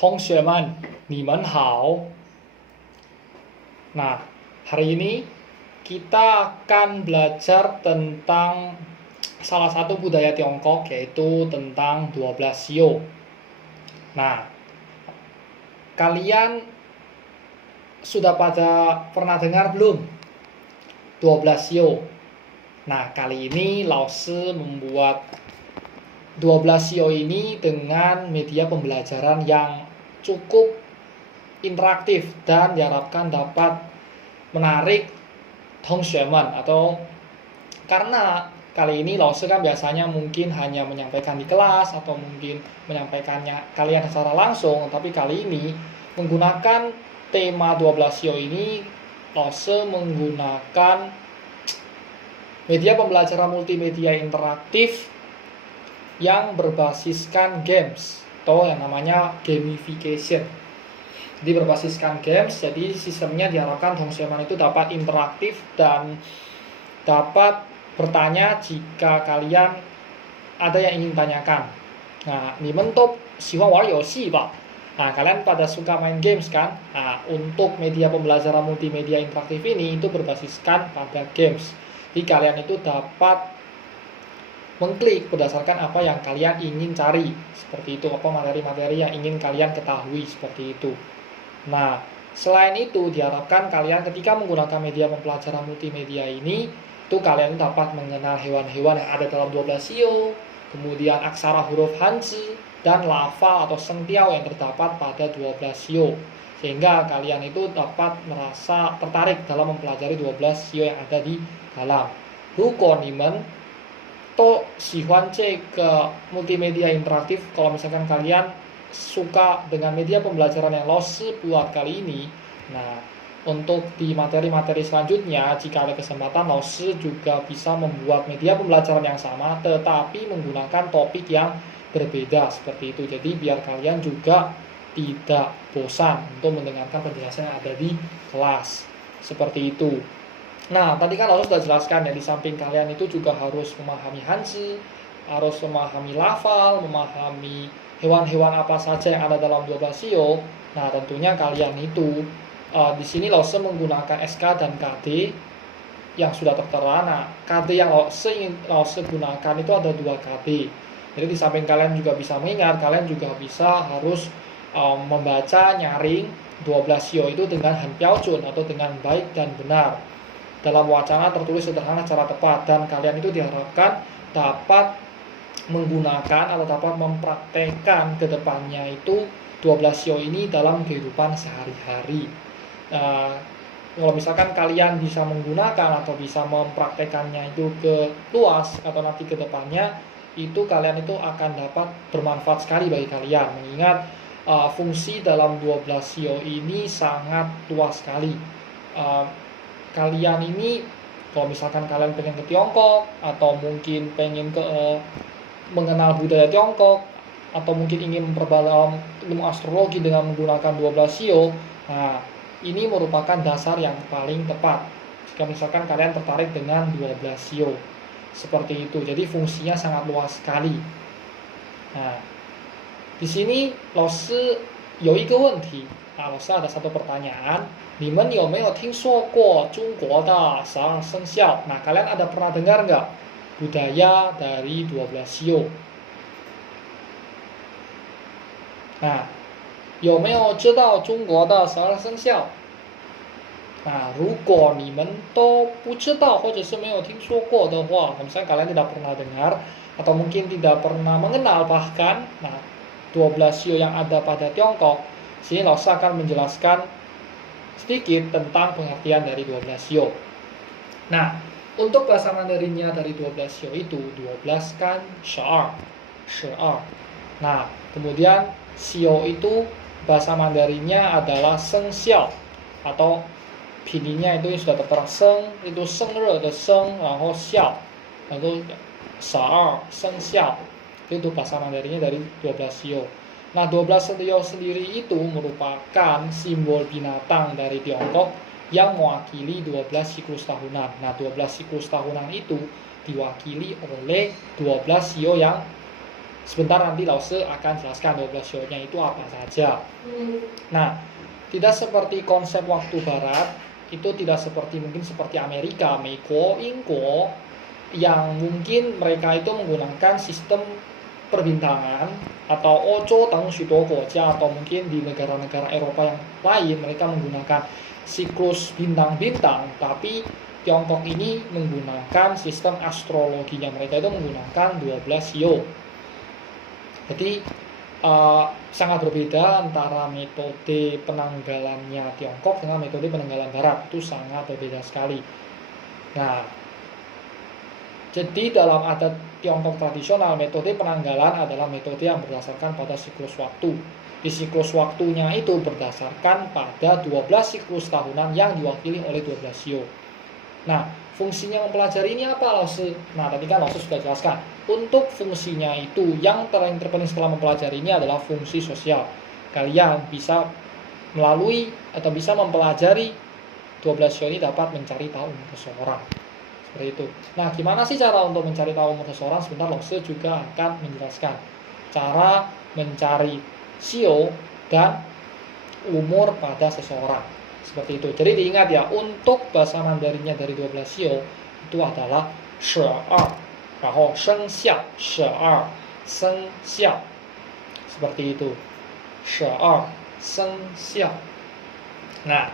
同学们，你们好。Nah, hari ini kita akan belajar tentang salah satu budaya Tiongkok, yaitu tentang 12 sio. Nah, kalian sudah pada pernah dengar belum 12 sio? Nah, kali ini Lause membuat 12 sio ini dengan media pembelajaran yang cukup interaktif dan diharapkan dapat menarik Tongshuemen, atau karena kali ini Lause kan biasanya mungkin hanya menyampaikan di kelas atau mungkin menyampaikannya kalian secara langsung, tapi kali ini menggunakan tema 12 sio ini Lause menggunakan media pembelajaran multimedia interaktif yang berbasiskan games atau yang namanya gamification. Jadi berbasiskan games, jadi sistemnya diharapkan Tongshuemen itu dapat interaktif dan dapat bertanya jika kalian ada yang ingin tanyakan. Nah, 你们都喜欢玩游戏吧? Nah, kalian pada suka main games kan? Nah, untuk media pembelajaran multimedia interaktif ini itu berbasiskan pada games. Jadi kalian itu dapat mengklik berdasarkan apa yang kalian ingin cari, seperti itu, apa materi-materi yang ingin kalian ketahui, seperti itu. Nah, selain itu diharapkan kalian ketika menggunakan media pembelajaran multimedia ini, itu kalian dapat mengenal hewan-hewan yang ada dalam 12 sio, kemudian aksara huruf Hanzi, dan lafal atau sengtiao yang terdapat pada 12 sio. Sehingga kalian itu dapat merasa tertarik dalam mempelajari 12 sio yang ada di dalam. 如果你们都喜欢这个 multimedia interaktif, kalau misalkan kalian suka dengan media pembelajaran yang Lause buat kali ini, nah untuk di materi-materi selanjutnya jika ada kesempatan Lause juga bisa membuat media pembelajaran yang sama tetapi menggunakan topik yang berbeda, seperti itu. Jadi biar kalian juga tidak bosan untuk mendengarkan penjelasan yang ada di kelas, seperti itu. Nah, tadi kan Lause sudah jelaskan ya, di samping kalian itu juga harus memahami Hanzi, harus memahami lafal, memahami hewan-hewan apa saja yang ada dalam 12 sio. Nah, tentunya kalian itu di sini Lause menggunakan SK dan KD yang sudah tertera. Nah, KD yang Lause gunakan itu ada 2 KD. Jadi di samping kalian juga bisa mengingat, kalian juga bisa harus membaca nyaring 12 sio itu dengan Han Piaojun atau dengan baik dan benar. Dalam wacana tertulis sederhana secara tepat, dan kalian itu diharapkan dapat menggunakan atau dapat mempraktekkan ke depannya itu 12 sio ini dalam kehidupan sehari-hari. Kalau misalkan kalian bisa menggunakan atau bisa mempraktekannya itu ke luas atau nanti ke depannya, itu kalian itu akan dapat bermanfaat sekali bagi kalian, mengingat fungsi dalam 12 sio ini sangat luas sekali. Kalian ini kalau misalkan kalian pengen ke Tiongkok atau mungkin pengen ke mengenal budaya Tiongkok atau mungkin ingin memperdalam ilmu astrologi dengan menggunakan 12 sio, nah ini merupakan dasar yang paling tepat jika misalkan kalian tertarik dengan 12 sio, seperti itu. Jadi fungsinya sangat luas sekali. Nah, di sini Lause 有一个问题， Lause ada satu pertanyaan. 你们有没有听说过中国的12生肖? Nah, kalian ada pernah dengar nggak budaya dari 12 sio? Nah, 有没有知道中国的12生肖? Nah, 如果你们都不知道或者是没有听说过的话, misalnya kalian tidak pernah dengar atau mungkin tidak pernah mengenal bahkan, nah 12 sio yang ada pada Tiongkok, sini Lause akan menjelaskan sedikit tentang pengertian dari 12 sio. Nah, untuk bahasa Mandarinnya dari 12 sio itu 12 kan 12. Nah, kemudian sio itu bahasa Mandarinnya adalah Seng Xiao, atau pinyinya itu sudah tertera Seng, itu Sengre de Seng, lalu Xiao, lalu 12 Seng Xiao. Itu bahasa Mandarinnya dari 12 sio. Nah, 12 sio sendiri itu merupakan simbol binatang dari Tiongkok yang mewakili 12 siklus tahunan. Nah, 12 siklus tahunan itu diwakili oleh 12 sio yang Sebentar nanti Lause akan jelaskan 12 show-nya itu apa saja. Nah, tidak seperti konsep waktu barat, itu tidak mungkin seperti Amerika, Meiko, Inko, yang mungkin mereka itu menggunakan sistem perbintangan atau Ocho Tang Shudo Goja, atau mungkin di negara-negara Eropa yang lain mereka menggunakan siklus bintang-bintang, tapi Tiongkok ini menggunakan sistem astrologinya, mereka itu menggunakan 12 Shio. Jadi sangat berbeda antara metode penanggalannya Tiongkok dengan metode penanggalan Barat, itu sangat berbeda sekali. Nah, jadi dalam adat Tiongkok tradisional, metode penanggalan adalah metode yang berdasarkan pada siklus waktu. Di siklus waktunya itu berdasarkan pada 12 siklus tahunan yang diwakili oleh 12 Shio. Nah, fungsinya mempelajari ini apa, Lause? Nah, tadi kan Lause sudah jelaskan. Untuk fungsinya itu, yang terpenting setelah mempelajari ini adalah fungsi sosial. Kalian bisa melalui atau bisa mempelajari 12 Shio ini dapat mencari tahu umur seseorang. Seperti itu. Nah, gimana sih cara untuk mencari tahu umur seseorang? Sebentar Lause juga akan menjelaskan cara mencari Shio dan umur pada seseorang. Seperti itu. Jadi diingat ya, untuk bahasa Mandarinnya dari 12 Shio itu adalah 12, 然后生肖 12 生肖. Seperti itu. 12生肖. Nah,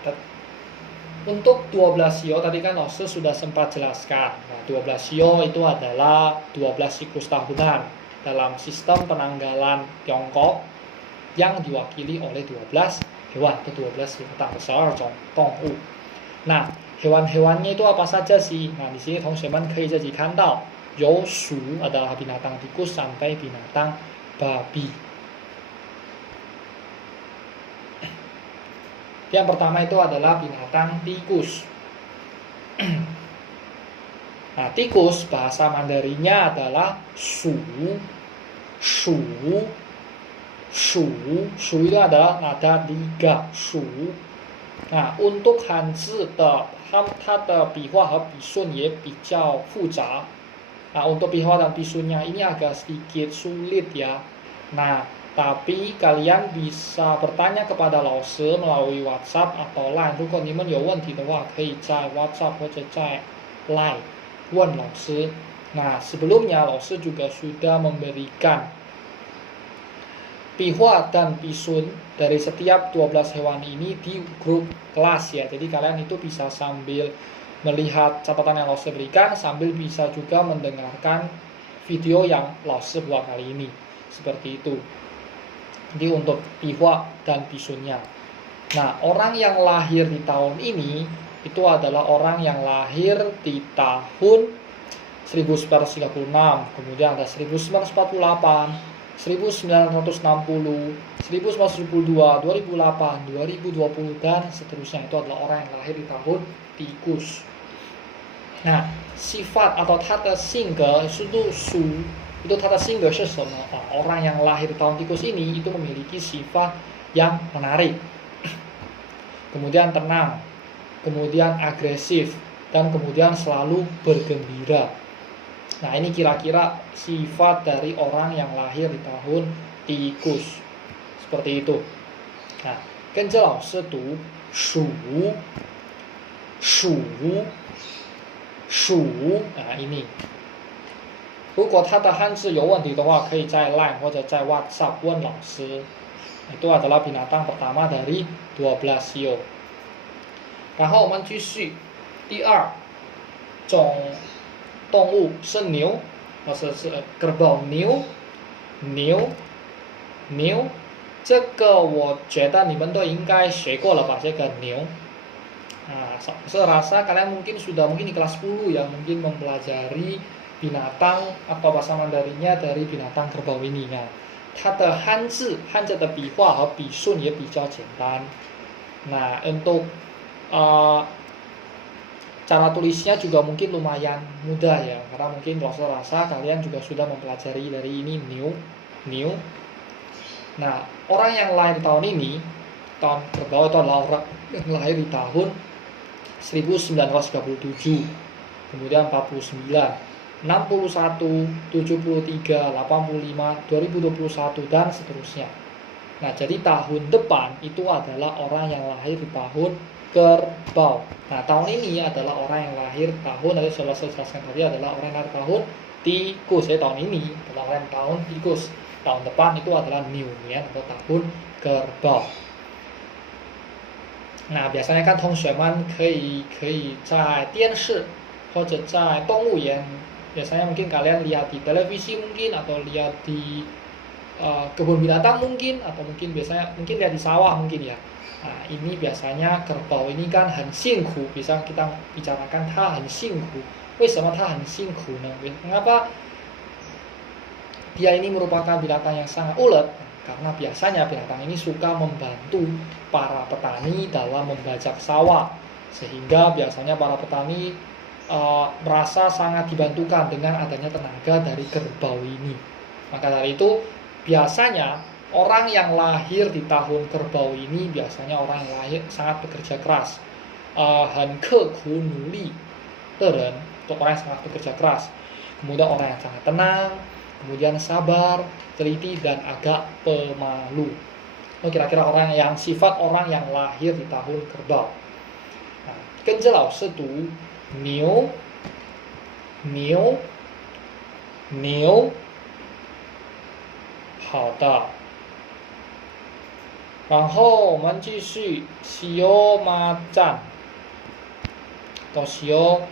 untuk 12 Shio tadi kan Lause sudah sempat jelaskan. Nah, 12 Shio itu adalah 12 siklus tahunan dalam sistem penanggalan Tiongkok yang diwakili oleh 12 hewan, itu 12 binatang besar, Tongwu. Nah, hewan-hewannya itu apa saja sih? Nah, di sini teman-teman bisa lihat,有鼠 adalah binatang tikus sampai binatang babi. Yang pertama itu adalah binatang tikus. Nah, tikus bahasa Mandarinnya adalah shu. Shu itu adalah nada 3 shu. Nah, untuk Hanzi的它的笔画和笔顺也比较复杂. Nah, untuk bihwa dan bisunnya ini agak sedikit sulit ya. Nah, tapi kalian bisa bertanya kepada Lause melalui WhatsApp atau Line. 如果你们有问题的话，可以在 WhatsApp 或者在 Line 问老师. Nah, sebelumnya Lause juga sudah memberikan bihwa dan bisun dari setiap 12 hewan ini di grup kelas ya. Jadi kalian itu bisa sambil melihat catatan yang Lause berikan, sambil bisa juga mendengarkan video yang Lause buat kali ini. Seperti itu. Jadi untuk bihwa dan bisunnya. Nah, orang yang lahir di tahun ini itu adalah orang yang lahir di tahun 1936, kemudian ada 1948, 1960, 1972, 2008, 2020, dan seterusnya. Itu adalah orang yang lahir di tahun tikus. Nah, sifat atau tata singge itu su, itu tata singge是什么? Orang yang lahir di tahun tikus ini itu memiliki sifat yang menarik, kemudian tenang, kemudian agresif, dan kemudian selalu bergembira. Nah, ini kira-kira sifat dari orang yang lahir di tahun tikus. Seperti itu. Nah, 跟着老师读鼠 nah ini. 如果他的汉字有问题的话，可以在 Line 或者在 WhatsApp 问老师. Itu adalah binatang pertama dari 12 Shio. 然后我们继续第二种动物是牛，或者是kerbau牛，这个我觉得你们都应该学过了吧，这个牛。Nah, saya rasa kalian mungkin di kelas 10 ya, mungkin mempelajari binatang atau bahasa Mandarinnya dari binatang kerbau ini. Nah, 它的汉字的笔画和笔顺也比较简单. Nah, untuk cara tulisnya juga mungkin lumayan mudah ya, karena mungkin Lause rasa kalian juga sudah mempelajari dari ini new. Nah, orang yang lahir tahun ini, tahun kerbau itu adalah orang yang lahir di tahun 1937, kemudian 49, 61, 73, 85, 2021 dan seterusnya. Nah, jadi tahun depan itu adalah orang yang lahir di tahun kerbau. Nah, tahun ini adalah orang yang lahir tahun, tadi sudah saya jelaskan tadi adalah orang yang lahir tahun tikus. Ya, tahun ini adalah orang yang tahun tikus. Tahun depan itu adalah new ya, atau tahun kerbau. Nah, biasanya kan 同学们可以在电视或者在动物园 biasanya mungkin kalian lihat di televisi mungkin atau lihat di kebun binatang mungkin atau mungkin biasanya mungkin lihat di sawah mungkin ya. Nah, ini biasanya kerbau ini kan 很辛苦, bisa kita bicarakan 它很辛苦. 为什么它很辛苦呢? Mengapa dia ini merupakan binatang yang sangat ulet? Karena biasanya binatang ini suka membantu para petani dalam membajak sawah, sehingga biasanya para petani merasa sangat dibantukan dengan adanya tenaga dari kerbau ini. Maka dari itu biasanya orang yang lahir di tahun kerbau ini biasanya orang yang lahir sangat bekerja keras, 很刻苦努力的人, untuk orang yang sangat bekerja keras. Kemudian orang yang sangat tenang, kemudian sabar, teliti dan agak pemalu. Itu kira-kira orang yang sifat orang yang lahir di tahun kerbau. Nah, 跟着老师读牛牛牛，好的。然后我们继续 sio macan atau sio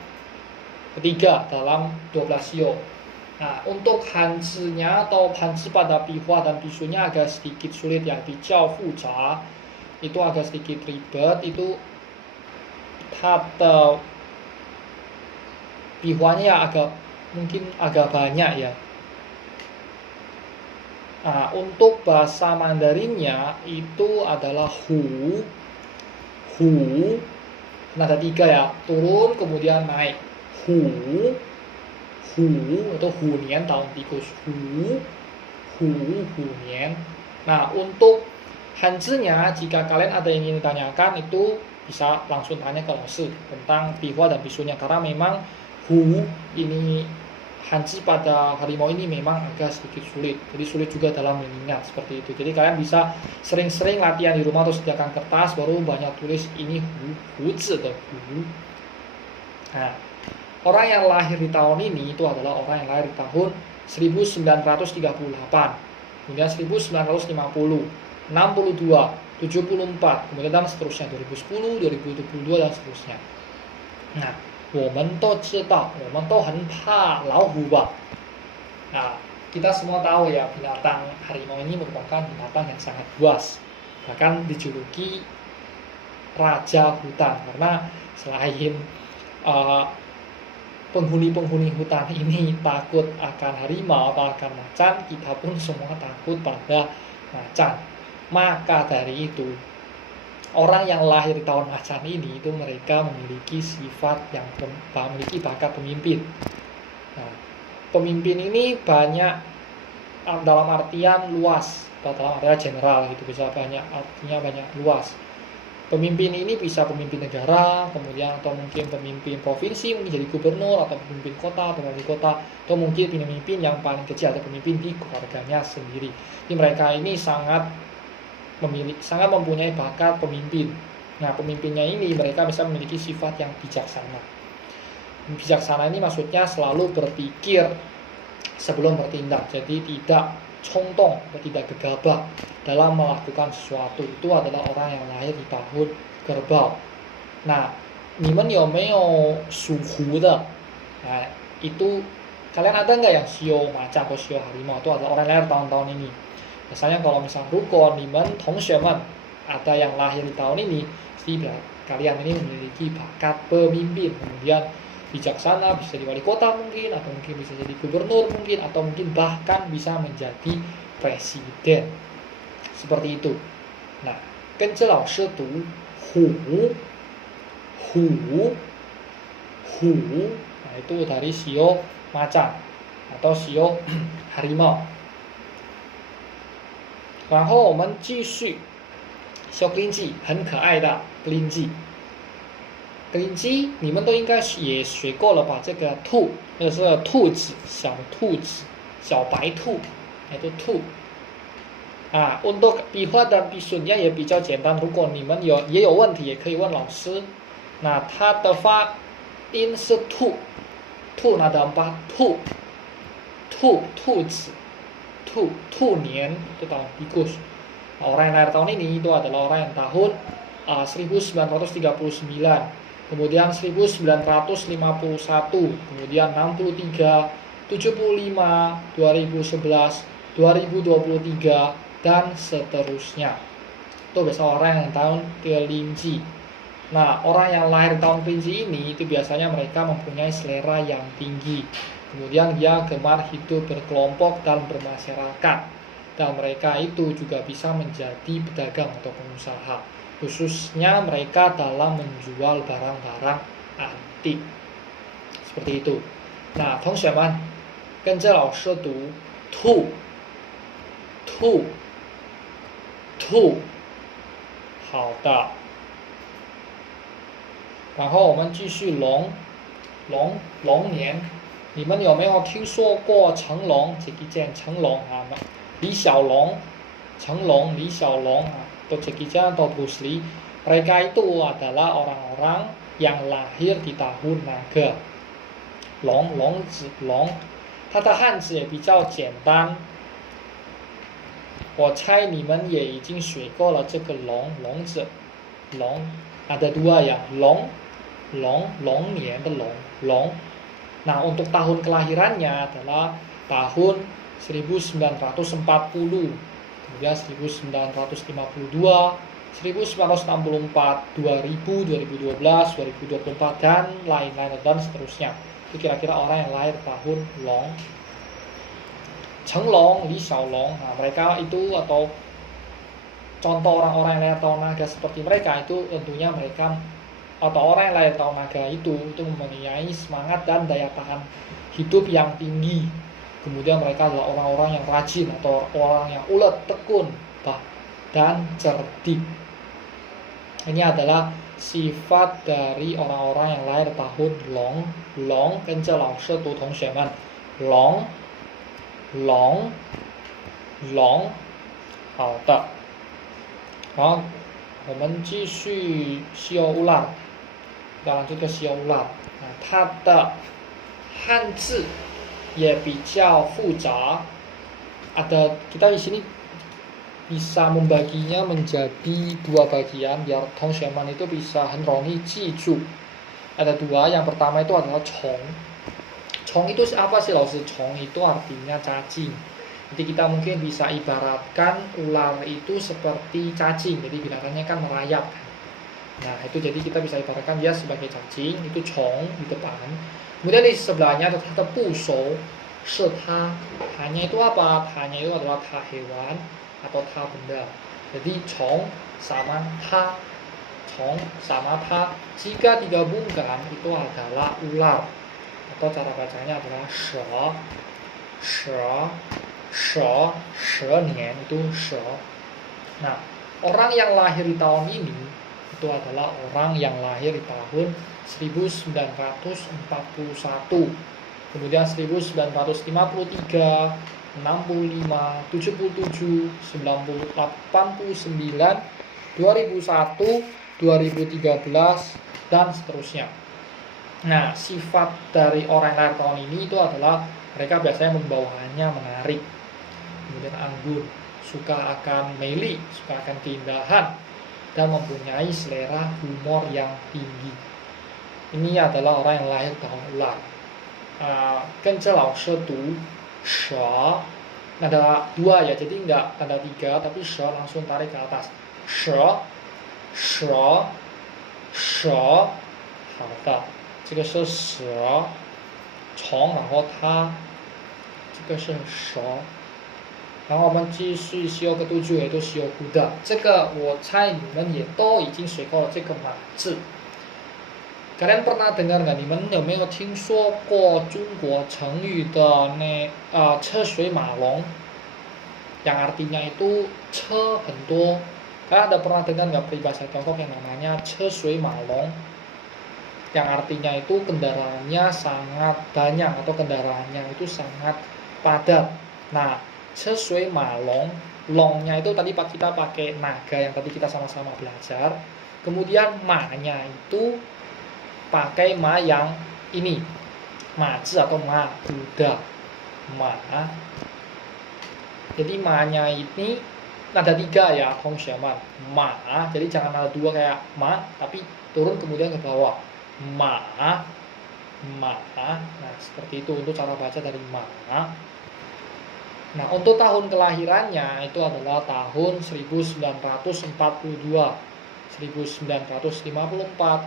ketiga dalam 12 sio. Nah, untuk hanzi-nya atau hanzi pada bihua dan bisunya agak sedikit sulit ya, 比较复杂, itu agak sedikit ribet, itu 它的 bihuanya ya mungkin agak banyak ya. Nah, untuk bahasa Mandarinnya itu adalah hu, nada 3 ya, turun kemudian naik, hu atau hunian tahun tikus, hunian. Nah, untuk hanzinya jika kalian ada yang ingin ditanyakan itu bisa langsung tanya ke laoshi tentang bihua dan bisunya, karena memang hu ini hanzi pada harimau ini memang agak sedikit sulit, jadi sulit juga dalam mengingat seperti itu. Jadi kalian bisa sering-sering latihan di rumah atau sediakan kertas baru banyak tulis ini hu atau hu. Nah, orang yang lahir di tahun ini itu adalah orang yang lahir di tahun 1938, kemudian 1950, 62, 74, kemudian dan seterusnya, 2010, 2022 dan seterusnya. Nah, 我们都知道, 我们都很怕老虎吧? Nah, kita semua tahu ya, binatang harimau ini merupakan binatang yang sangat buas, bahkan dijuluki raja hutan, karena selain penghuni-penghuni hutan ini takut akan harimau atau akan macan, kita pun semua takut pada macan. Maka dari itu orang yang lahir di tahun macan ini itu mereka memiliki sifat yang memiliki bakat pemimpin. Nah, pemimpin ini banyak dalam artian luas, dalam artian general gitu, bisa banyak artinya banyak luas. Pemimpin ini bisa pemimpin negara, kemudian atau mungkin pemimpin provinsi, mungkin jadi gubernur atau pemimpin kota atau wali kota, atau mungkin pemimpin yang paling kecil atau pemimpin di keluarganya sendiri. Jadi mereka ini sangat mempunyai bakat pemimpin. Nah, pemimpinnya ini mereka bisa memiliki sifat yang bijaksana. Bijaksana ini maksudnya selalu berpikir sebelum bertindak, jadi tidak congtong atau tidak gegabah dalam melakukan sesuatu. Itu adalah orang yang lahir di tahun kerbau. Nah, 你们有没有属虎的? Nah, itu kalian ada nggak yang sio macan atau sio harimau? Itu adalah orang yang lahir tahun-tahun ini. Misalnya kalau misal rukun, 你们同学们 ada yang lahir di tahun ini, pasti kalian ini memiliki bakat pemimpin, kemudian bijaksana, bisa jadi wali kota mungkin, atau mungkin bisa jadi gubernur mungkin, atau mungkin bahkan bisa menjadi presiden. Seperti itu. Nah, 跟着老师读虎 nah itu dari sio macan atau sio harimau. 然后我们继续 小 kelinci 很可爱的 kelinci kelinci你们都应该也学过了吧？这个兔就是兔子，小兔子，小白兔，itu 兔。untuk 笔画的笔顺呀也比较简单，如果你们也有问题，也可以问老师。那它的发音是兔，兔那的吧，兔子，兔年itu tahun tikus. Orang yang lahir tahun ini itu adalah orang yang tahun 1939, kemudian 1951, kemudian 63, 75, 2011, 2023, dan seterusnya. Itu biasa orang yang tahun kelinci. Nah, orang yang lahir tahun kelinci ini itu biasanya mereka mempunyai selera yang tinggi. Kemudian dia gemar hidup berkelompok dan bermasyarakat. Dan mereka itu juga bisa menjadi pedagang atau pengusaha. Khususnya mereka dalam menjual barang-barang antik. Seperti itu. Nah, 同学们跟着老师读兔好的。然后我们继续龙年，你们有没有听说过成龙？这个叫成龙李小龙，成龙，李小龙atau Jackie atau Bruce Lee, mereka itu adalah orang-orang yang lahir di tahun naga. 龙子，它的汉字也比较简单。我猜你们也已经学过了这个龙字，ada dua ya, 龙年的龙。Nah, untuk tahun kelahirannya adalah tahun 1940, kemudian 1952, 1964, 2000, 2012, 2024, dan lain-lain dan seterusnya. Itu kira-kira orang yang lahir tahun Long. Chenglong, Li Xiaolong, mereka itu atau contoh orang-orang yang lahir tahun naga seperti mereka itu tentunya mereka atau orang yang lahir tahun naga itu mempunyai semangat dan daya tahan hidup yang tinggi. Kemudian mereka adalah orang-orang yang rajin atau orang yang ulet, tekun, dan cerdik. Ini adalah sifat dari orang-orang yang lahir tahun Long, 跟着老师读同学们 Long， 好的。好，我们继续西欧乌拉，lanjut ke 西欧乌拉。它的汉字也比较复杂。kita di sini bisa membaginya menjadi dua bagian biar teman-teman itu bisa henroni jizu. Ada dua, yang pertama itu adalah cong. Cong itu apa sih, Laos? Cong itu artinya cacing. Jadi kita mungkin bisa ibaratkan ular itu seperti cacing, jadi binatangnya kan merayap. Nah, itu jadi kita bisa ibaratkan dia sebagai cacing, itu cong di depan. Kemudian di sebelahnya ada pusou, setha. Hanya itu apa? Hanya itu adalah ta hewan atau ta benda. Jadi cong sama ta. Cong sama ta jika digabungkan itu adalah ular, atau cara bacanya adalah nian itu she. Nah, orang yang lahir di tahun ini itu adalah orang yang lahir di tahun 1941, kemudian 1953, 65, 77, 89, 2001, 2013, dan seterusnya. Nah, sifat dari orang yang lahir tahun ini itu adalah mereka biasanya membawaannya menarik, kemudian anggun, suka akan meli, suka akan keindahan, dan mempunyai selera humor yang tinggi. Ini adalah orang yang lahir tahun ular. 跟着老师读蛇, ada dua ya, jadi enggak ada tiga, tapi she langsung tarik ke atas. She, 好的，这个是蛇，虫，然后它这个是蛇。然后我们继续西欧个杜句，也都西欧呼的，这个我猜你们也都已经学过了这个马字。Kalian pernah dengar nggak? 你们有没有听说过中国成语的车水马龙 yang artinya itu 车很多。Kalian ada pernah dengar nggak peribahasa Tiongkok yang namanya 车水马龙 yang artinya itu kendaraannya sangat banyak atau kendaraannya itu sangat padat. Nah, sesuai malong, longnya itu tadi kita pakai naga yang tadi kita sama-sama belajar. Kemudian ma-nya itu pakai ma yang ini, ma-zi atau ma kuda, ma. Jadi ma-nya ini ada 3 ya, Hongxiaman. Ma, jadi jangan ada 2 kayak ma, tapi turun kemudian ke bawah. Ma, ma. Nah, seperti itu untuk cara baca dari ma. Nah, untuk tahun kelahirannya itu adalah tahun 1942, 1954,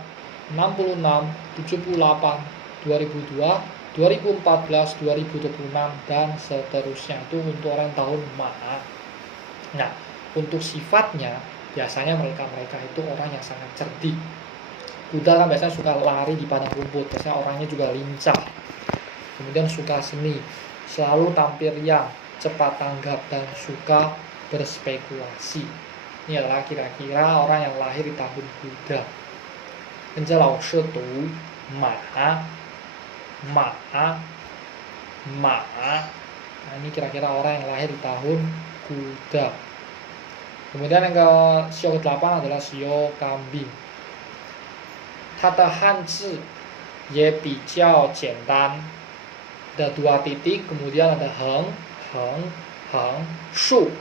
66, 78, 2002, 2014, 2026, dan seterusnya. Itu untuk orang tahun ma. Nah, untuk sifatnya, biasanya mereka itu orang yang sangat cerdik. Kuda kan biasanya suka lari di padang rumput, biasanya orangnya juga lincah. Kemudian suka seni, selalu tampil riang, cepat tanggap, dan suka berspekulasi. Ini adalah kira-kira orang yang lahir di tahun kuda. Penjelau setu, ma. Nah, ini kira-kira orang yang lahir di tahun kuda. Kemudian yang sio ke-8 adalah sio kambing.它的汉字也比较简单. Ada 2 titik, kemudian ada heng, shu.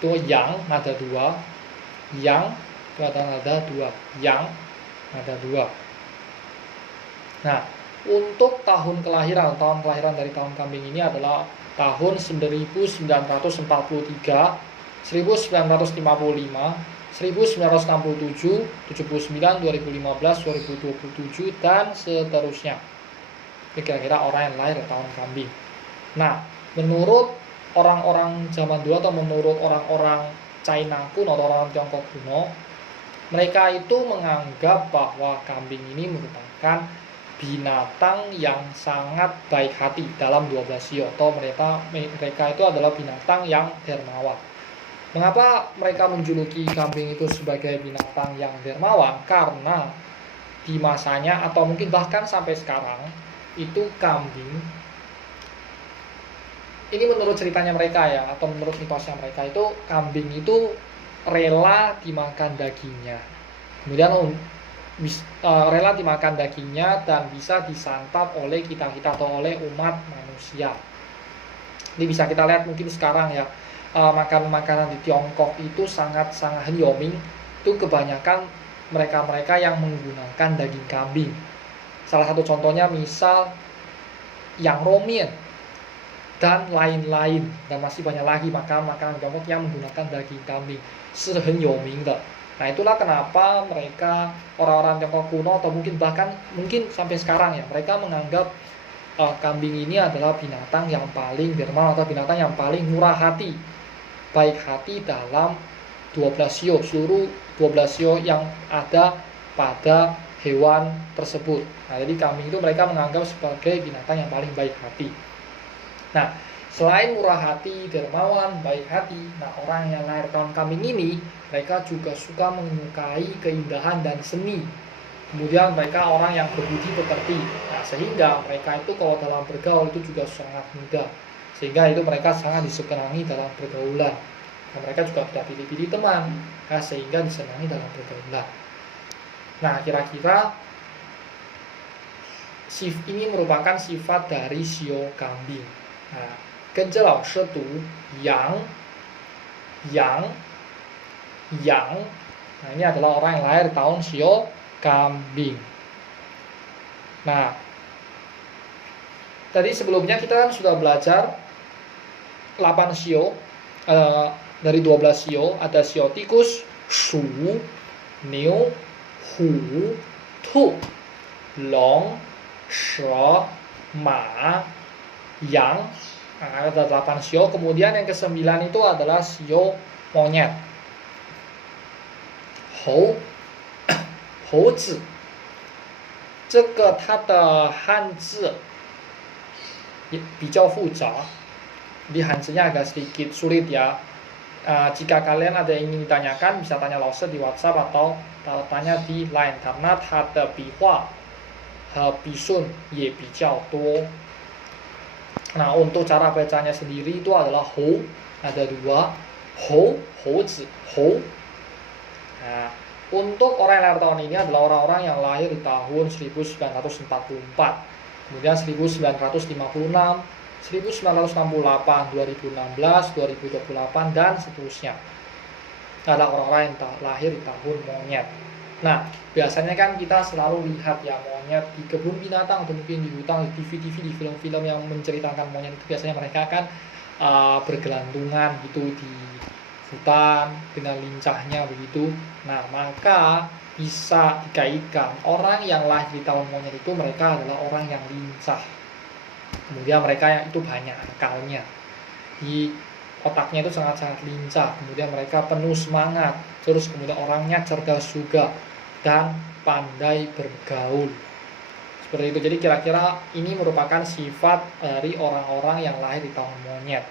Itu yang nada 2, yang itu ada nada 2, yang nada 2. Nah, untuk tahun kelahiran dari tahun kambing ini adalah tahun 1943, 1955, 1967, 79, 2015, 2027, dan seterusnya. Ini kira-kira orang yang lahir di tahun kambing. Nah, menurut orang-orang zaman dulu atau menurut orang-orang China kuno atau orang Tiongkok kuno, mereka itu menganggap bahwa kambing ini merupakan binatang yang sangat baik hati dalam 12 sio, atau mereka itu adalah binatang yang dermawan. Mengapa mereka menjuluki kambing itu sebagai binatang yang dermawan? Karena di masanya atau mungkin bahkan sampai sekarang itu kambing, ini menurut ceritanya mereka ya, atau menurut mitosnya mereka, itu kambing itu rela dimakan dagingnya. Kemudian rela dimakan dagingnya dan bisa disantap oleh kita atau oleh umat manusia. Ini bisa kita lihat mungkin sekarang ya, makanan-makanan di Tiongkok itu sangat-sangat henyoming. Itu kebanyakan mereka-mereka yang menggunakan daging kambing. Salah satu contohnya misal yang romian dan lain-lain, dan masih banyak lagi makanan-makanan Tiongkok yang menggunakan daging kambing. Sehenyoming de. Nah, itulah kenapa mereka orang-orang Tiongkok kuno atau mungkin sampai sekarang ya, mereka menganggap kambing ini adalah binatang yang paling dermawan atau binatang yang paling murah hati, baik hati dalam 12 sio, seluruh 12 sio yang ada pada hewan tersebut. Nah, jadi kambing itu mereka menganggap sebagai binatang yang paling baik hati. Nah, selain murah hati, dermawan, baik hati, nah orang yang lahir tahun kambing ini, mereka juga suka menyukai keindahan dan seni. Kemudian mereka orang yang berbudi pekerti. Nah, sehingga mereka itu kalau dalam bergaul itu juga sangat mudah. Sehingga itu mereka sangat disenangi dalam pergaulan. Dan mereka juga tidak pilih-pilih teman, nah, sehingga disenangi dalam pergaulan. Nah, kira-kira ini merupakan sifat dari sio kambing. Nah, genjelau setu yang. Nah, ini adalah orang yang lahir tahun sio kambing. Nah, tadi sebelumnya kita kan sudah belajar 8 sio, dari 12 sio ada sio tikus, shu, niu, hu, tu, long, she, ma, yang. Nah, ada 8 sio. Kemudian yang ke-9 itu adalah sio monyet, hou, 猴子，这个它的汉字也比较复杂, di hanzinya agak sedikit sulit ya. Jika kalian ada yang ingin ditanyakan, bisa tanya Lause di WhatsApp atau tanya di Line, karena 它的笔画 Bisun ye bijao duo. Nah, untuk cara bacanya sendiri itu adalah hou, ada dua, houzi, hou. Nah, untuk orang yang lahir tahun ini adalah orang-orang yang lahir di tahun 1944, kemudian 1956, 1968, 2016, 2028, dan seterusnya. Adalah orang-orang yang lahir di tahun monyet. Nah, biasanya kan kita selalu lihat ya monyet di kebun binatang atau mungkin di hutan, di TV-TV, di film-film yang menceritakan monyet itu biasanya mereka akan bergelantungan gitu di hutan dengan lincahnya begitu. Nah, maka bisa dikaitkan orang yang lahir di tahun monyet itu mereka adalah orang yang lincah. Kemudian mereka yang itu banyak akalnya. Di otaknya itu sangat-sangat lincah. Kemudian mereka penuh semangat. Terus kemudian orangnya cerdas juga dan pandai bergaul. Seperti itu. Jadi kira-kira ini merupakan sifat dari orang-orang yang lahir di tahun monyet.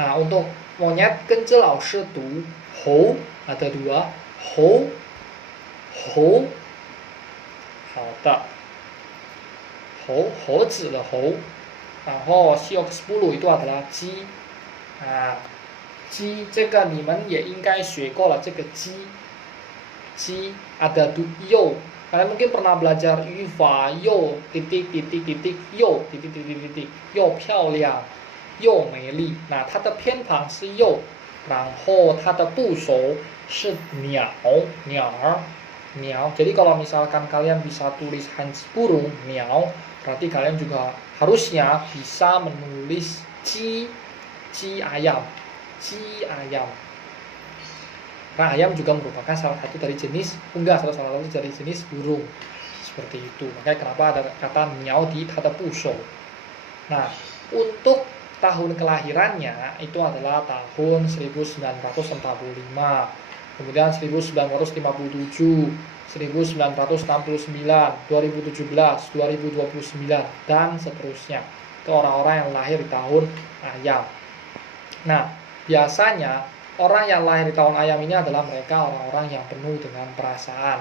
Nah, untuk monyet Genzi Lao Shi Du hou ada dua, hou, hou, 好的，猴子的猴，然后Sioxbulu itu adalah 鸡啊，鸡这个你们也应该学过了，这个鸡 ada you， kalian mungkin pernah belajar 语法 you titik titik titik you titik titik titik 又漂亮又美丽，那它的偏旁是 you， 然后它的部首是鸟。Jadi kalau misalkan kalian bisa tulis Hanzi burung niao, berarti kalian juga harusnya bisa menulis ji ayam. Nah, ayam juga merupakan salah satu dari jenis salah satu dari jenis burung. Seperti itu. Makanya kenapa ada kata niao di kata puso. Nah, untuk tahun kelahirannya itu adalah tahun 1945. Kemudian 1957, 1969, 2017, 2029, dan seterusnya. Itu orang-orang yang lahir di tahun ayam. Nah, biasanya orang yang lahir di tahun ayam ini adalah mereka orang-orang yang penuh dengan perasaan.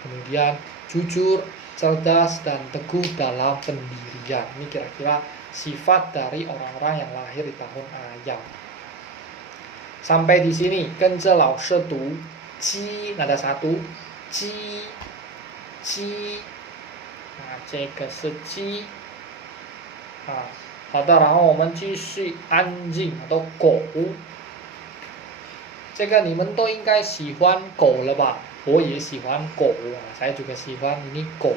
Kemudian jujur, cerdas, dan teguh dalam pendirian. Ini kira-kira sifat dari orang-orang yang lahir di tahun ayam. Sampai di sini, Genzi Lao Shi Du, ji ada satu, ji. Nah, 这个是鸡。好的，然后我们继续安静atau 狗。这个你们都应该喜欢狗了吧？我也喜欢狗啊， saya juga 喜欢 ini 狗。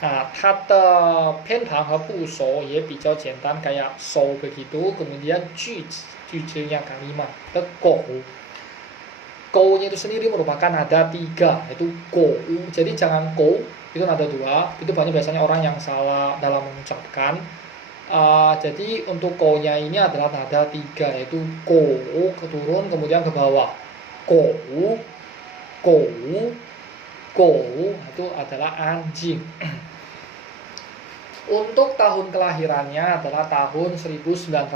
它的偏旁和部首也比较简单 kayak so begitu, kemudian 句子nya kalimat的狗 nya itu sendiri merupakan nada 3, yaitu go. Jadi jangan go, itu nada 2. Itu biasanya orang yang salah dalam mengucapkan. Jadi untuk go nya ini adalah nada 3, yaitu go keturun kemudian ke bawah. Go itu adalah anjing. Untuk tahun kelahirannya adalah tahun 1946,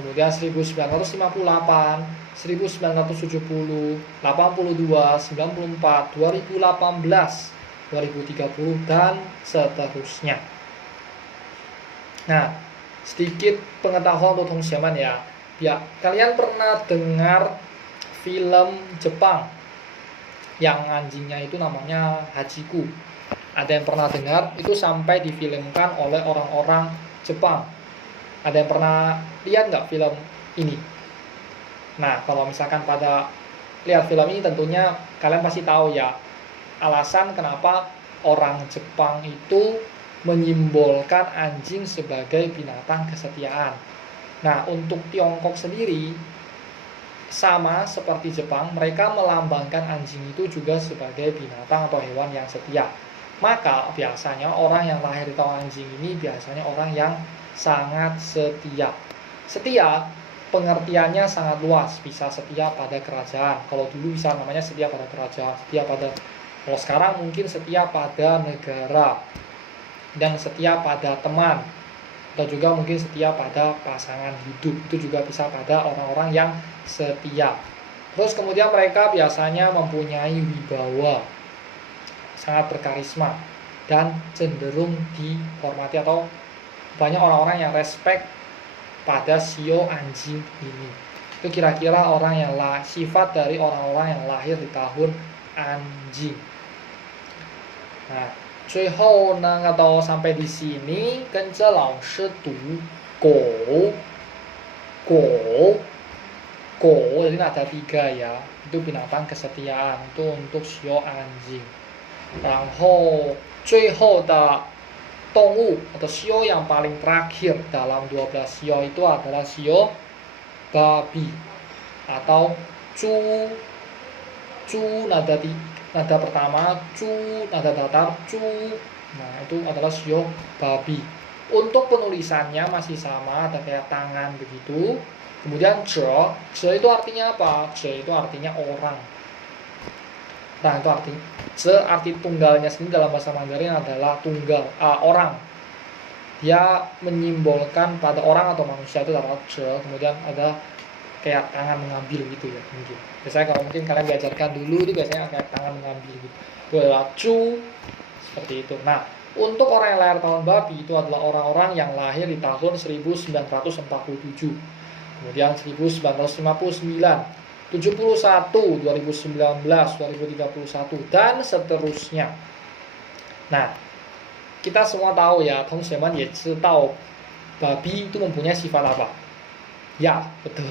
kemudian 1958, 1970, 82, 94, 2018, 2030, dan seterusnya. Nah, sedikit pengetahuan untuk teman-teman ya. Kalian pernah dengar film Jepang yang anjingnya itu namanya Hachiko? Ada yang pernah dengar? Itu sampai difilmkan oleh orang-orang Jepang. Ada yang pernah lihat nggak film ini? Nah, kalau misalkan pada lihat film ini tentunya kalian pasti tahu ya alasan kenapa orang Jepang itu menyimbolkan anjing sebagai binatang kesetiaan. Nah, untuk Tiongkok sendiri sama seperti Jepang, mereka melambangkan anjing itu juga sebagai binatang atau hewan yang setia. Maka biasanya orang yang lahir di tahun anjing ini biasanya orang yang sangat setia. Setia pengertiannya sangat luas, bisa setia pada kerajaan. Kalau dulu bisa namanya setia pada kerajaan, kalau sekarang mungkin setia pada negara, dan setia pada teman, atau juga mungkin setia pada pasangan hidup. Itu juga bisa pada orang-orang yang setia. Terus kemudian mereka biasanya mempunyai wibawa. sangat berkarisma dan cenderung dihormati, atau banyak orang-orang yang respect pada sio anjing ini. Itu kira-kira orang yang sifat dari orang-orang yang lahir di tahun anjing. Nah, 最后呢 atau sampai di sini 跟着老师读狗 jadi ada 3 ya. Itu binatang kesetiaan, itu untuk sio anjing. 然后最后的动物 atau sio yang paling terakhir dalam 12 sio itu adalah sio babi atau cu nada pertama, cu nada datar, cu. Nah, itu adalah sio babi. Untuk penulisannya masih sama, ada kayak tangan begitu. Kemudian je itu artinya apa? Je itu artinya orang. Nah, itu arti tunggalnya sendiri dalam bahasa Mandarin adalah tunggal, orang. Dia menyimbolkan pada orang atau manusia, itu adalah je. Kemudian ada kayak tangan mengambil gitu ya, mungkin. Biasanya kalau mungkin kalian diajarkan dulu itu biasanya kayak tangan mengambil gitu. Itu adalah cu, seperti itu. Nah, untuk orang yang lahir tahun babi itu adalah orang-orang yang lahir di tahun 1947. Kemudian 1959. 71, 2019, 2031 dan seterusnya. Nah, kita semua tahu ya, teman-teman也知道 babi itu mempunyai sifat apa? Ya, betul.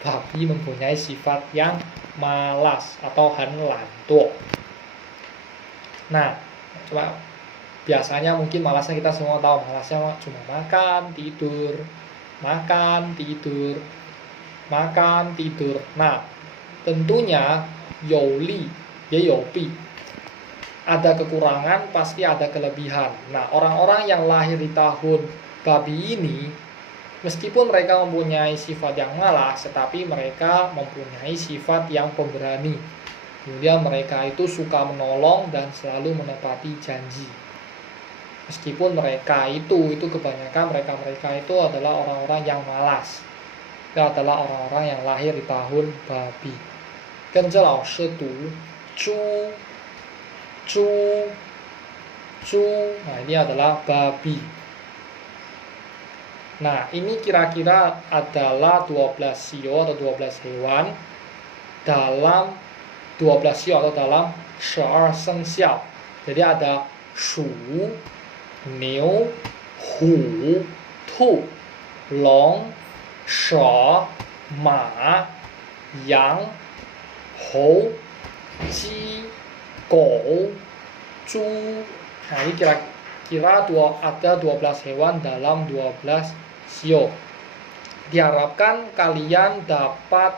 Babi mempunyai sifat yang malas atau hanlantuo. Nah, coba biasanya mungkin malasnya kita semua tahu, malasnya cuma makan, tidur, makan, tidur, makan, tidur. Nah, tentunya youli, ya yobi. Ada kekurangan, pasti ada kelebihan. Nah, orang-orang yang lahir di tahun babi ini, meskipun mereka mempunyai sifat yang malas, tetapi mereka mempunyai sifat yang pemberani. Kemudian mereka itu suka menolong dan selalu menepati janji. Meskipun mereka itu kebanyakan mereka itu adalah orang-orang yang malas. Itu adalah orang-orang yang lahir di tahun babi. 跟着老师读猪 Nah, ini adalah babi. Nah, ini kira-kira adalah 12 sio atau 12 hewan dalam 12 sio atau dalam 12 生肖. Jadi ada shu, niu, hu, tu, long, sha, ma, yang, hou, ji, gou, zu. Nah, ini kira-kira ada 12 hewan dalam 12 sio. Diharapkan kalian dapat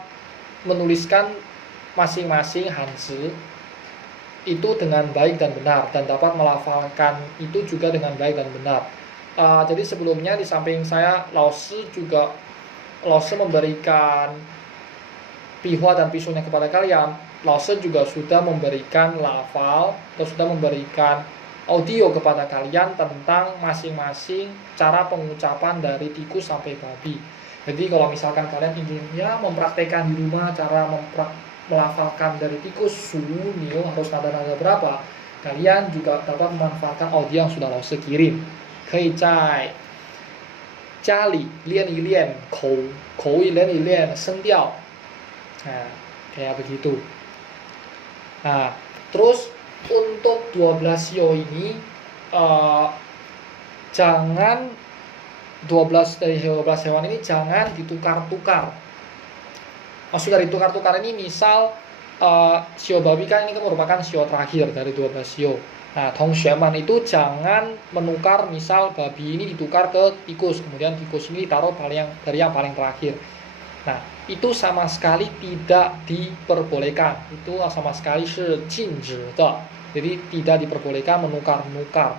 menuliskan masing-masing hanzi itu dengan baik dan benar, dan dapat melafalkan itu juga dengan baik dan benar. Jadi sebelumnya di samping saya, Laoshi memberikan pihwa dan pisunya kepada kalian. Laoshi juga sudah memberikan lafal atau sudah memberikan audio kepada kalian tentang masing-masing cara pengucapan dari tikus sampai babi. Jadi kalau misalkan kalian ingin mempraktekkan di rumah cara melafalkan dari tikus su, niu harus nada-nada berapa, kalian juga dapat memanfaatkan audio yang sudah Laoshi kirim. 可以在家里练一练口语练一练声调. Nah, kayak begitu. Nah, terus untuk 12 sio ini jangan 12 dari 12 hewan ini jangan ditukar-tukar. Maksud dari tukar-tukar ini misal sio babi kan ini merupakan sio terakhir dari 12 sio. Nah, tongxueman itu jangan menukar, misal babi ini ditukar ke tikus, kemudian tikus ini ditaruh dari yang paling terakhir. Nah, itu sama sekali tidak diperbolehkan. Itu sama sekali 是禁止的. Jadi tidak diperbolehkan menukar-nukar.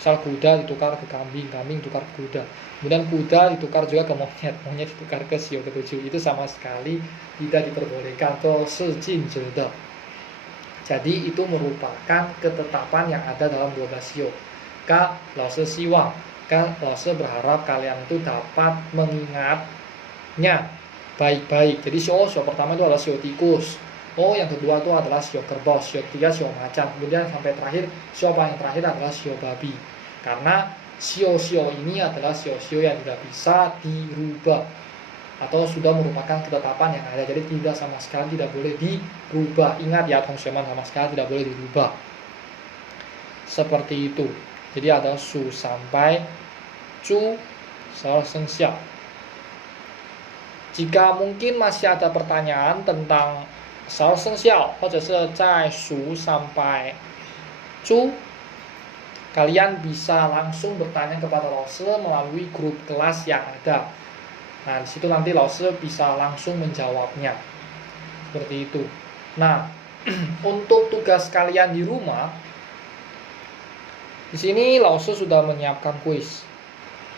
Misal kuda ditukar ke kambing, kambing ditukar ke kuda. Kemudian kuda ditukar juga ke monyet, monyet ditukar ke sio ketujuh. Itu sama sekali tidak diperbolehkan. Itu 是禁止的. Jadi itu merupakan ketetapan yang ada dalam 12 sio. Laoshi berharap kalian itu dapat mengingatnya baik-baik. Jadi sio pertama itu adalah sio tikus. Oh, yang kedua itu adalah sio kerbau, sio ketiga sio macan, kemudian sampai terakhir sio paling terakhir adalah sio babi. Karena sio-sio ini adalah sio-sio yang tidak bisa dirubah atau sudah merupakan ketetapan yang ada, jadi tidak sama sekali tidak boleh dirubah. Ingat ya teman-teman, sama sekali tidak boleh dirubah. Seperti itu. Jadi ada su sampai cu 12生肖. Jika mungkin masih ada pertanyaan tentang 12生肖或者是在鼠 sampai cu, kalian bisa langsung bertanya kepada laoshi melalui grup kelas yang ada. Nah, di situ nanti laoshi bisa langsung menjawabnya. Seperti itu. Nah, untuk tugas kalian di rumah, di sini laoshi sudah menyiapkan kuis.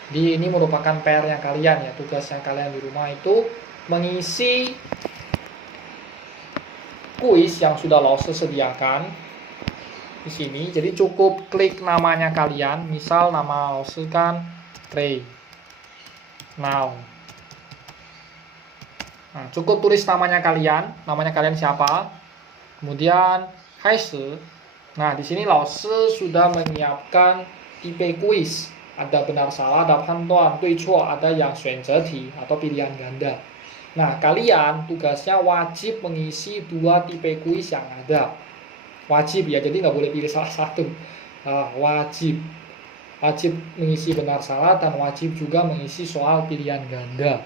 Ini merupakan PR-nya kalian ya, tugasnya kalian di rumah itu mengisi kuis yang sudah laoshi sediakan di sini. Jadi cukup klik namanya kalian, misal nama laoshi kan Ray Now. Nah, cukup tulis namanya kalian siapa, kemudian Kaishi. Nah, di sini laoshi sudah menyiapkan tipe kuis. Ada benar salah, ada pantuan, dui cuo, ada yang 选择题 atau pilihan ganda. Nah, kalian tugasnya wajib mengisi 2 tipe kuis yang ada. Wajib ya, jadi nggak boleh pilih salah satu. Wajib mengisi benar salah dan wajib juga mengisi soal pilihan ganda.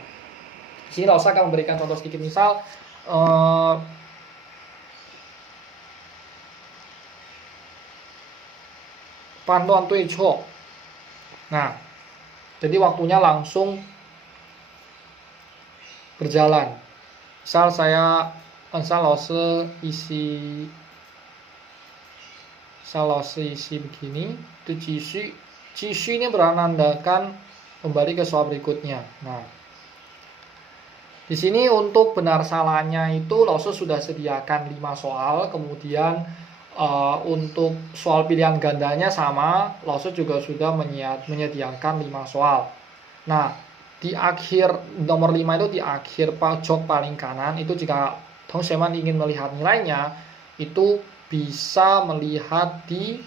Di sini laoshi akan memberikan contoh sedikit, misal pantuan dui cuo. Nah, jadi waktunya langsung berjalan. Misal laoshi isi begini, itu jishu ini menandakan kembali ke soal berikutnya. Nah, di sini untuk benar salahnya itu laoshi sudah sediakan 5 soal, kemudian untuk soal pilihan gandanya sama, laoshi juga sudah menyediakan 5 soal. Nah, di akhir nomor 5 itu di akhir pojok paling kanan itu, jika teman-teman ingin melihat nilainya, itu bisa melihat di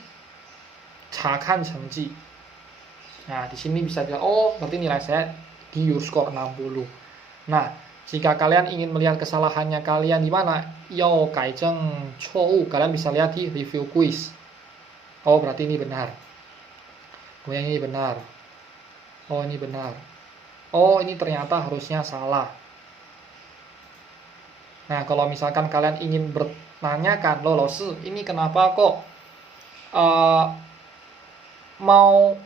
cakan cengji. Nah, di sini bisa dilihat, oh berarti nilai saya di YouScore 60. Nah, jika kalian ingin melihat kesalahannya kalian di mana, kalian bisa lihat di review quiz. Oh, berarti ini benar. Kemudian ini benar. Oh, ini benar. Oh, ini ternyata harusnya salah. Nah, kalau misalkan kalian ingin bertanyakan, laoshi, ini kenapa kok mau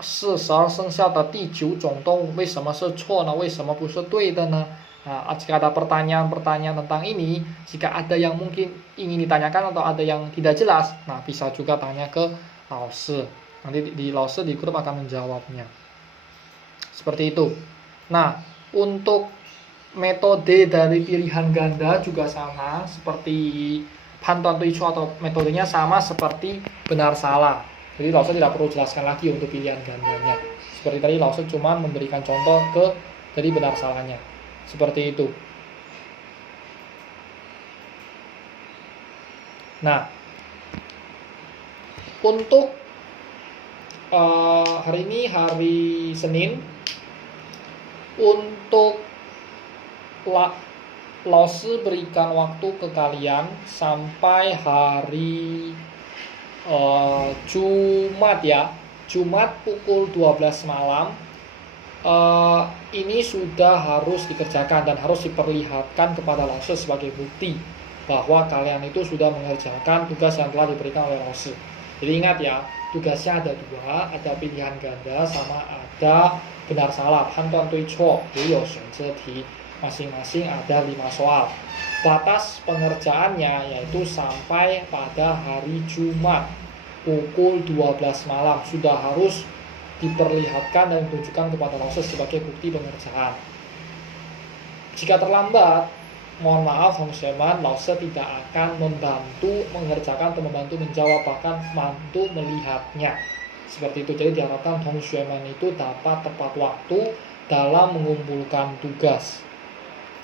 是12生肖的第9种动物为什么是错呢？为什么不是对的呢？ Nah, jika ada pertanyaan-pertanyaan tentang ini, jika ada yang mungkin ingin ditanyakan atau ada yang tidak jelas, nah bisa juga tanya ke laoshi. Nanti di laoshi di grup akan menjawabnya. Seperti itu. Nah, untuk metode dari pilihan ganda juga sama seperti pantuan dui cuo, atau metodenya sama seperti benar salah. Jadi laoshi tidak perlu jelaskan lagi untuk pilihan gandanya. Seperti tadi laoshi cuma memberikan contoh dari benar salahnya. Seperti itu. Nah, untuk hari ini hari Senin, untuk laoshi berikan waktu ke kalian sampai hari Jumat ya, Jumat pukul 12 malam. Ini sudah harus dikerjakan dan harus diperlihatkan kepada laoshi sebagai bukti bahwa kalian itu sudah mengerjakan tugas yang telah diberikan oleh laoshi. Jadi ingat ya, tugasnya ada 2, ada pilihan ganda sama ada benar salah, pantuan dui cuo, masing-masing ada 5 soal. Batas pengerjaannya yaitu sampai pada hari Jumat pukul 12 malam sudah harus diperlihatkan dan ditunjukkan kepada laoshi sebagai bukti pengerjaan. Jika terlambat, mohon maaf teman-teman, laoshi tidak akan membantu mengerjakan atau membantu menjawab, bahkan membantu melihatnya. Seperti itu. Jadi diharapkan teman-teman itu dapat tepat waktu dalam mengumpulkan tugas.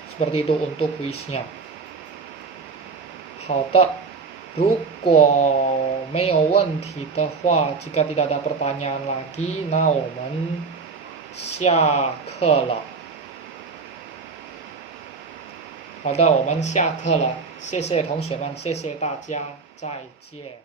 Seperti itu untuk kuisnya. 好的，如果没有问题的话，jika tidak ada pertanyaan lagi，那我们下课了。好的，我们下课了，谢谢同学们，谢谢大家，再见。